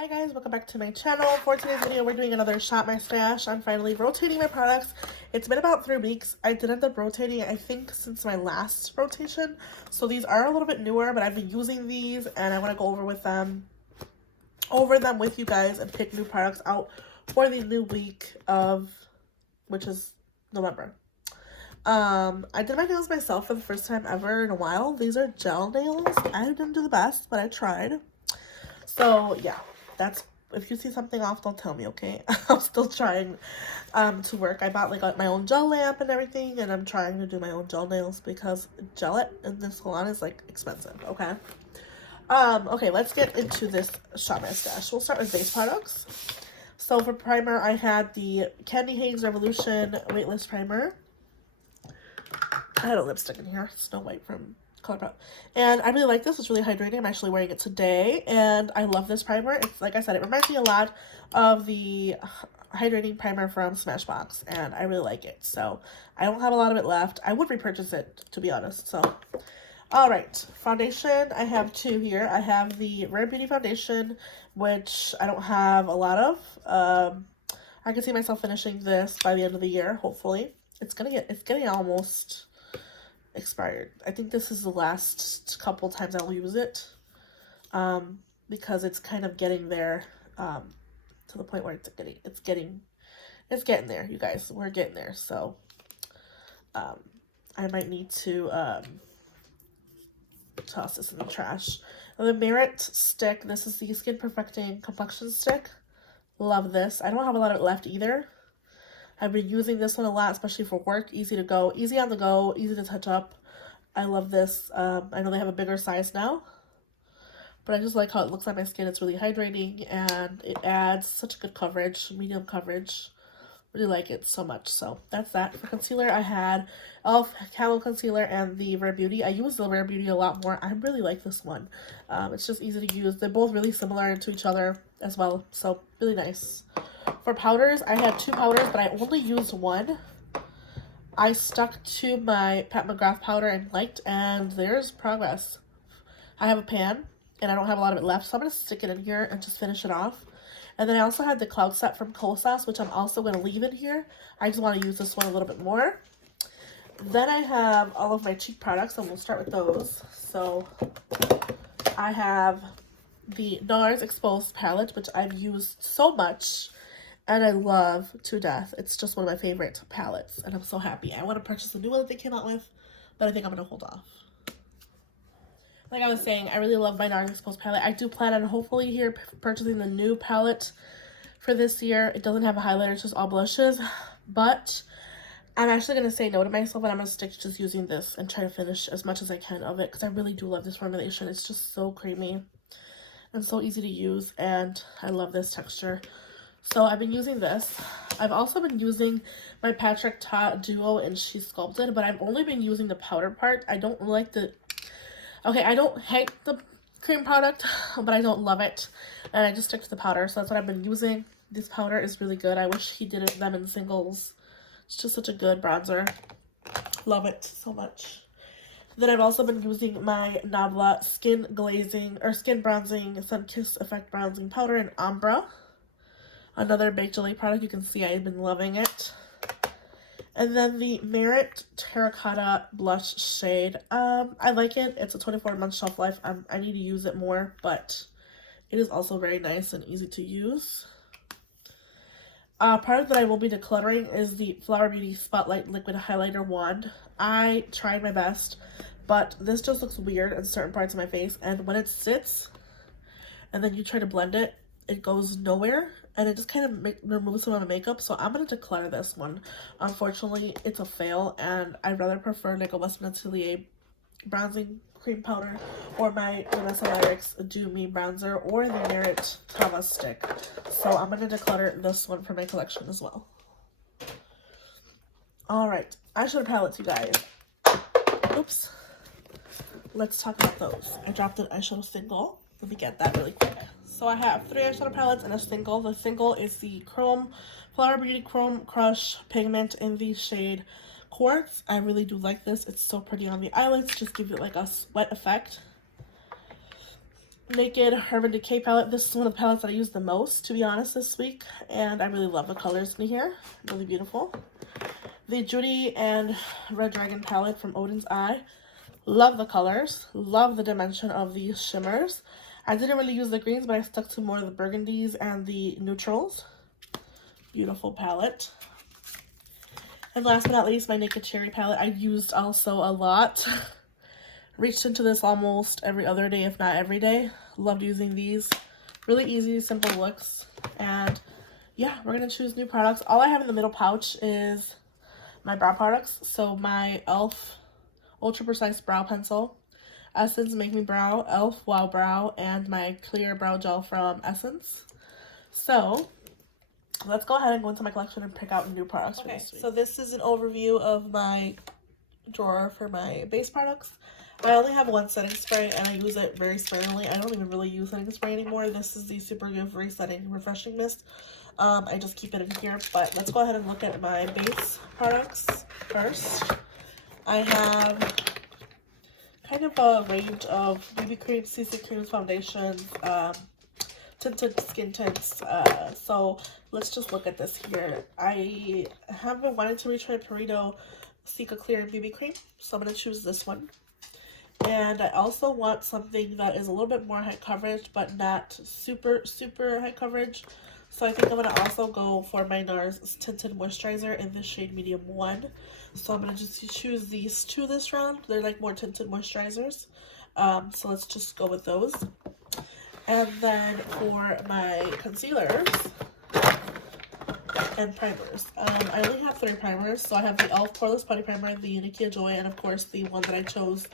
Hi guys, welcome back to my channel. For today's video, we're doing another Shop My Stash. I'm finally rotating my products. It's been about 3 weeks. I did end up rotating, I think, since my last rotation. So these are a little bit newer, but I've been using these and I want to go over them with you guys and pick new products out for the new week of, which is November. I did my nails myself for the first time ever in a while. These are gel nails. I didn't do the best, but I tried. So yeah, that's, if you see something off, don't tell me, okay? I'm still trying to work. I bought like my own gel lamp and everything, and I'm trying to do my own gel nails because gel in this salon is like expensive, okay? Okay, let's get into this Shop My Stash. We'll start with base products. So for primer, I had the Candy Haze Revolution Weightless Primer. I had a lipstick in here, Snow White from ColourPop. And I really like this. It's really hydrating. I'm actually wearing it today, and I love this primer. It's, like I said, it reminds me a lot of the hydrating primer from Smashbox, and I really like it. So I don't have a lot of it left. I would repurchase it, to be honest. So, all right. Foundation, I have two here. I have the Rare Beauty Foundation, which I don't have a lot of. I can see myself finishing this by the end of the year, hopefully. It's getting almost expired. I think this is the last couple times I'll use it, because it's kind of getting there, to the point where it's getting there, you guys. We're getting there. So I might need to toss this in the trash. And the Merit stick, this is the Skin Perfecting Complexion Stick. Love this. I don't have a lot of it left either. I've been using this one a lot, especially for work. Easy to go, easy on the go, easy to touch up. I love this. I know they have a bigger size now, but I just like how it looks on my skin. It's really hydrating, and it adds such good coverage, medium coverage. Really like it so much. So that's that. For concealer, I had e.l.f. Camo Concealer and the Rare Beauty. I use the Rare Beauty a lot more. I really like this one. It's just easy to use. They're both really similar to each other as well, so really nice. For powders, I had two powders, but I only used one. I stuck to my Pat McGrath powder and liked, and there's progress. I have a pan, and I don't have a lot of it left, so I'm going to stick it in here and just finish it off. And then I also had the Cloud Set from Kosas, which I'm also going to leave in here. I just want to use this one a little bit more. Then I have all of my cheek products, and we'll start with those. So I have the NARS Exposed palette, which I've used so much and I love to death. It's just one of my favorite palettes, and I'm so happy. I want to purchase the new one that they came out with, but I think I'm going to hold off. Like I was saying, I really love my NARS Exposed palette. I do plan on hopefully here purchasing the new palette for this year. It doesn't have a highlighter, it's just all blushes, but I'm actually going to say no to myself, and I'm going to stick to just using this and try to finish as much as I can of it, because I really do love this formulation. It's just so creamy and so easy to use, and I love this texture. So I've been using this. I've also been using my Patrick Ta Duo and She Sculpted, but I've only been using the powder part. I don't like the... Okay, I don't hate the cream product, but I don't love it. And I just stick to the powder, so that's what I've been using. This powder is really good. I wish he did them in singles. It's just such a good bronzer. Love it so much. Then I've also been using my Nabla Skin Glazing, or Skin Bronzing Sun Kiss Effect Bronzing Powder in Ombre. Another Baked Gelée product. You can see I've been loving it. And then the Merit Terracotta Blush Shade. I like it. It's a 24-month shelf life. I need to use it more, but it is also very nice and easy to use. Product that I will be decluttering is the Flower Beauty Spotlight Liquid Highlighter Wand. I tried my best, but this just looks weird in certain parts of my face, and when it sits and then you try to blend it, it goes nowhere, and it just kind of removes some of my makeup, so I'm going to declutter this one. Unfortunately, it's a fail, and I'd rather prefer like a Western Atelier bronzing cream powder, or my Vanessa Lyric's Do Me bronzer, or the Merit Tava stick. So I'm going to declutter this one for my collection as well. Alright, eyeshadow palettes, you guys. Oops. Let's talk about those. I dropped an eyeshadow single. Let me get that really quick. So I have 3 eyeshadow palettes and a single. The single is the Flower Beauty Chrome Crush Pigment in the shade Quartz. I really do like this. It's so pretty on the eyelids. Just give it like a sweat effect. Naked Urban Decay palette. This is one of the palettes that I use the most, to be honest, this week. And I really love the colors in here. Really beautiful. The Judy and Red Dragon palette from Odin's Eye. Love the colors. Love the dimension of these shimmers. I didn't really use the greens, but I stuck to more of the burgundies and the neutrals. Beautiful palette. And last but not least, my Naked Cherry palette. I used also a lot. Reached into this almost every other day, if not every day. Loved using these. Really easy, simple looks. And yeah, we're going to choose new products. All I have in the middle pouch is my brow products. So my e.l.f. Ultra Precise Brow Pencil, Essence Make Me Brow, e.l.f. Wow Brow, and my clear brow gel from Essence. So let's go ahead and go into my collection and pick out new products for this week. So this is an overview of my drawer for my base products. I only have one setting spray and I use it very sparingly. I don't even really use setting spray anymore. This is the Supergoop Resetting Refreshing Mist. I just keep it in here, but let's go ahead and look at my base products first. I have kind of a range of BB creams, CC creams, foundations, tinted skin tints. So let's just look at this here. I have been wanting to retry Pareto Cica Clear BB cream, so I'm going to choose this one. And I also want something that is a little bit more high coverage, but not super high coverage. So I think I'm going to also go for my NARS Tinted Moisturizer in the shade Medium 1. So I'm going to just choose these two this round. They're like more tinted moisturizers. So let's just go with those. And then for my concealers and primers. I only have 3 primers. So I have the e.l.f. Poreless Putty Primer, the Nikia Joy, and of course the one that I chose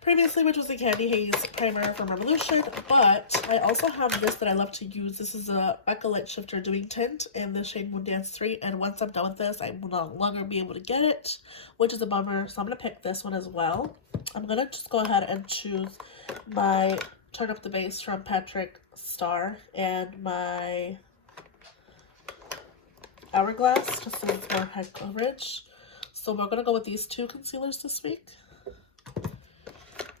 previously, which was the Candy Haze Primer from Revolution. But I also have this that I love to use. This is a Becca Light Shifter Doing Tint in the shade Moon Dance 3. And once I'm done with this, I will no longer be able to get it, which is a bummer. So I'm going to pick this one as well. I'm going to just go ahead and choose my Turn Up the Base from Patrick Starr and my Hourglass, just so it's more high coverage. So we're going to go with these 2 concealers this week.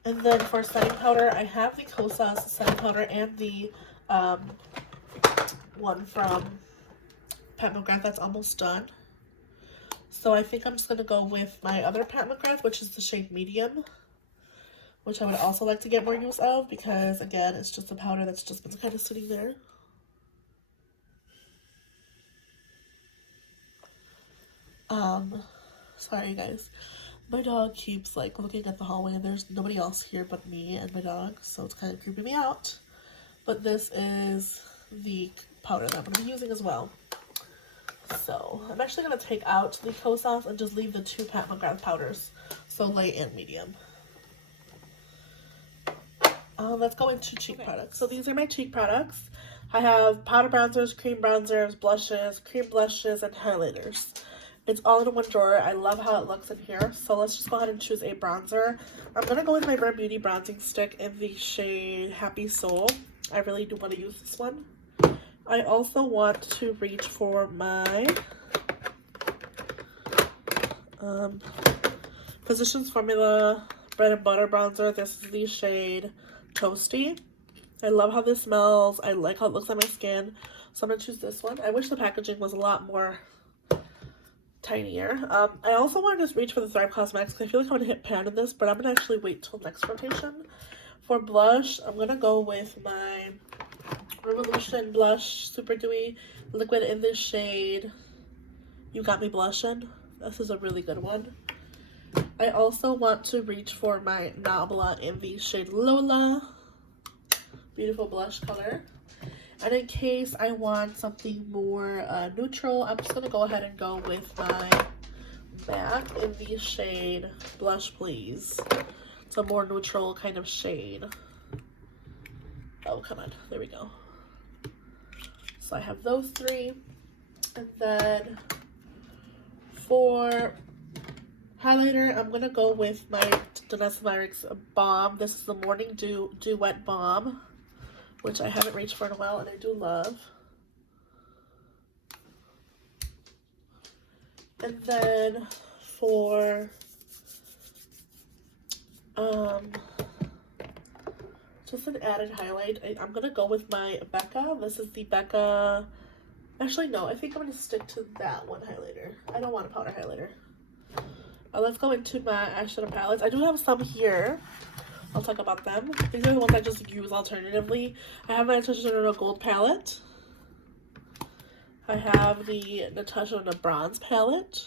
And then for setting powder, I have the Kosas setting powder and the one from Pat McGrath that's almost done. So I think I'm just going to go with my other Pat McGrath, which is the shade Medium, which I would also like to get more use of because, again, it's just a powder that's just been kind of sitting there. Sorry guys. My dog keeps like looking at the hallway and there's nobody else here but me and my dog, so it's kind of creeping me out. But this is the powder that I'm going to be using as well. So I'm actually going to take out the Kosas and just leave the 2 Pat McGrath powders, so light and medium. Let's go into cheek products. So these are my cheek products. I have powder bronzers, cream bronzers, blushes, cream blushes, and highlighters. It's all in one drawer. I love how it looks in here. So let's just go ahead and choose a bronzer. I'm going to go with my Rare Beauty bronzing stick in the shade Happy Soul. I really do want to use this one. I also want to reach for my Physicians Formula Bread and Butter bronzer. This is the shade Toasty. I love how this smells. I like how it looks on my skin. So I'm going to choose this one. I wish the packaging was a lot more tinier. I also want to just reach for the Thrive Cosmetics because I feel like I'm going to hit pan in this, but I'm going to actually wait till next rotation. For blush, I'm going to go with my Revolution Blush Super Dewy Liquid in this shade You Got Me Blushin'. This is a really good one. I also want to reach for my Nabla in the shade Lola. Beautiful blush color. And in case I want something more neutral, I'm just going to go ahead and go with my MAC in the shade Blush Please. It's a more neutral kind of shade. Oh, come on. There we go. So I have those 3. And then for highlighter, I'm going to go with my Danessa Myricks Balm. This is the Morning Dew Wet Balm, which I haven't reached for in a while and I do love. And then for just an added highlight. I'm gonna go with my Becca. This is the Becca. Actually, no, I think I'm gonna stick to that one highlighter. I don't want a powder highlighter. Let's go into my eyeshadow palettes. I do have some here. I'll talk about them. These are the ones I just use alternatively. I have my Natasha Denona Gold palette. I have the Natasha Denona Bronze palette.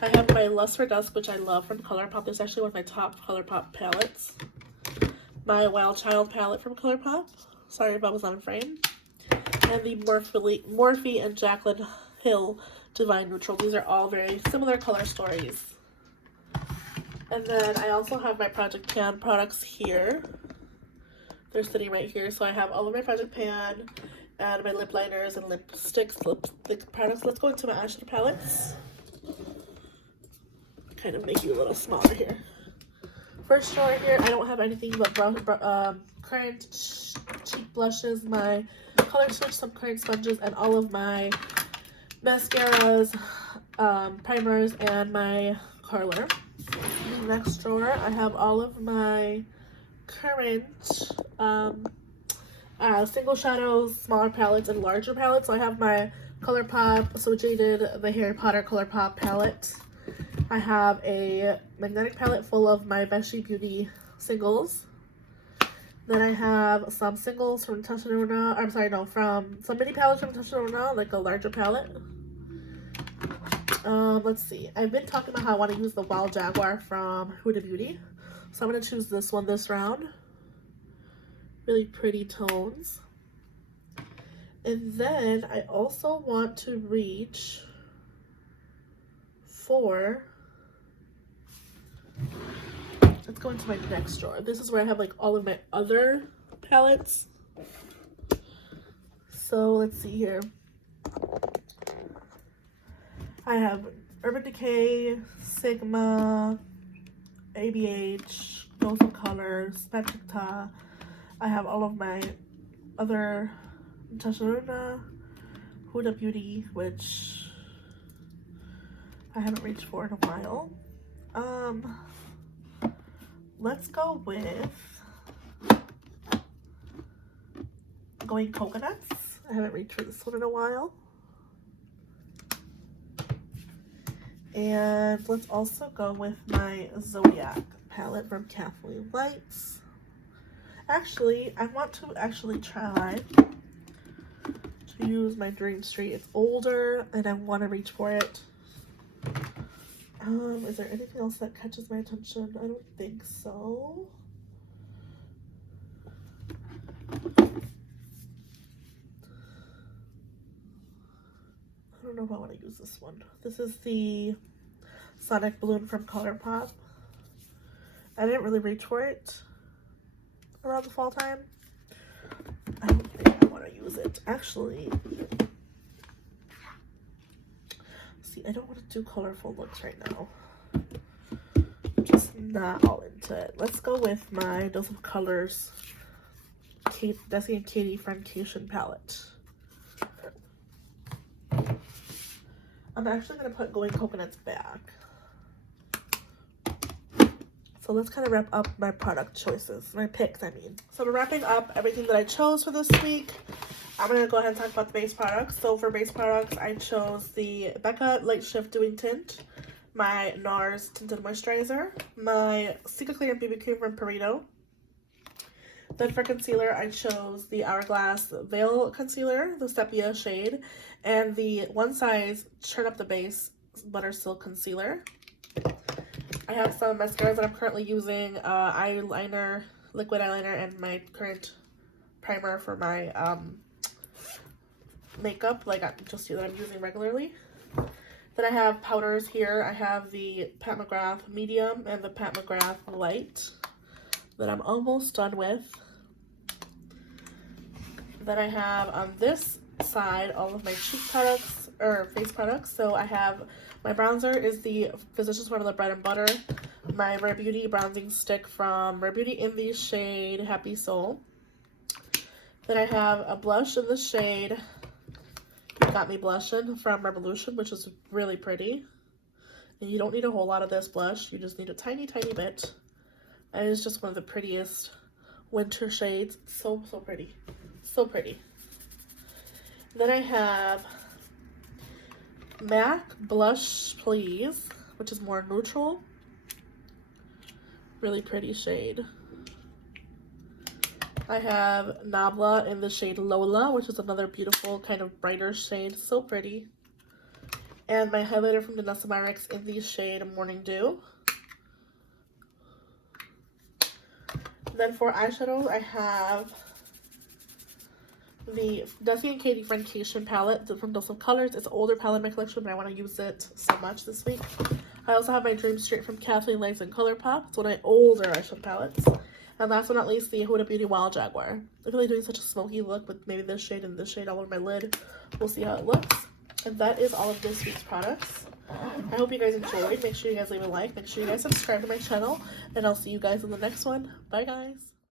I have my Lust for Dusk, which I love from ColourPop. This is actually one of my top ColourPop palettes. My Wild Child palette from ColourPop. Sorry if I was on frame. And the Morphe and Jaclyn Hill Divine Neutral. These are all very similar color stories. And then I also have my Project Pan products here. They're sitting right here. So I have all of my Project Pan and my lip liners and lipsticks, lipstick products. Let's go into my eyeshadow palettes. Kind of make you a little smaller here. First drawer here, I don't have anything but current cheek blushes, my Color Switch, some current sponges, and all of my mascaras, primers, and my curler. Next drawer, I have all of my current single shadows, smaller palettes, and larger palettes. So I have my ColourPop Associated, the Harry Potter ColourPop palette. I have a magnetic palette full of my Beshi Beauty singles. Then I have some singles from Natasha Denona. I'm sorry, no, from some mini palettes from Natasha Denona, like a larger palette. Let's see. I've been talking about how I want to use the Wild Jaguar from Huda Beauty. So I'm going to choose this one this round. Really pretty tones. And then I also want to reach for... Let's go into my next drawer. This is where I have like all of my other palettes. So let's see here. I have Urban Decay, Sigma, ABH, Dose of Colors, Spectracta. I have all of my other Natasha Denona, Huda Beauty, which I haven't reached for in a while. Let's go with Going Coconuts. I haven't reached for this one in a while. And let's also go with my Zodiac palette from Kathleen Lights. Actually, I want to try to use my Dream Street. It's older and I want to reach for it. Is there anything else that catches my attention? I don't think so. I don't know if I want to use this one. This is the Sonic Balloon from ColourPop. I didn't really reach for it around the fall time. I don't think I want to use it. Actually, see, I don't want to do colorful looks right now. I'm just not all into it. Let's go with my Dose of Colors Desi and Katie Friendcation palette. I'm actually going to put Going Coconuts back. So let's kind of wrap up my product choices, my picks, I mean. So we're wrapping up everything that I chose for this week. I'm going to go ahead and talk about the base products. So for base products, I chose the Becca Light Shift Dewy Tint, my NARS Tinted Moisturizer, my Cica Clear BB Cream from Pareto. Then for concealer, I chose the Hourglass Veil Concealer, the Sepia shade, and the One Size Turn Up the Base Butter Silk Concealer. I have some mascaras that I'm currently using, eyeliner, liquid eyeliner, and my current primer for my makeup, like just that I'm using regularly. Then I have powders here. I have the Pat McGrath Medium and the Pat McGrath Light that I'm almost done with. Then I have on this side all of my cheek products, or face products. So I have my bronzer is the Physicians Formula Bread and Butter. My Rare Beauty bronzing stick from Rare Beauty in the shade Happy Soul. Then I have a blush in the shade You Got Me Blushing from Revolution, which is really pretty. And you don't need a whole lot of this blush. You just need a tiny, tiny bit. And it's just one of the prettiest winter shades. So pretty. So pretty. Then I have MAC Blush Please, which is more neutral. Really pretty shade. I have Nabla in the shade Lola, which is another beautiful kind of brighter shade. So pretty. And my highlighter from Danessa Myricks in the shade Morning Dew. Then for eyeshadows, I have the Desi and Katie Friendcation palette from Dose of Colors. It's an older palette in my collection, but I want to use it so much this week. I also have my Dream Street from Kathleen Legs and ColourPop. It's one of my older eyeshadow palettes. And last but not least, the Huda Beauty Wild Jaguar. I'm really doing such a smoky look with maybe this shade and this shade all over my lid. We'll see how it looks. And that is all of this week's products. I hope you guys enjoyed. Make sure you guys leave a like. Make sure you guys subscribe to my channel. And I'll see you guys in the next one. Bye, guys.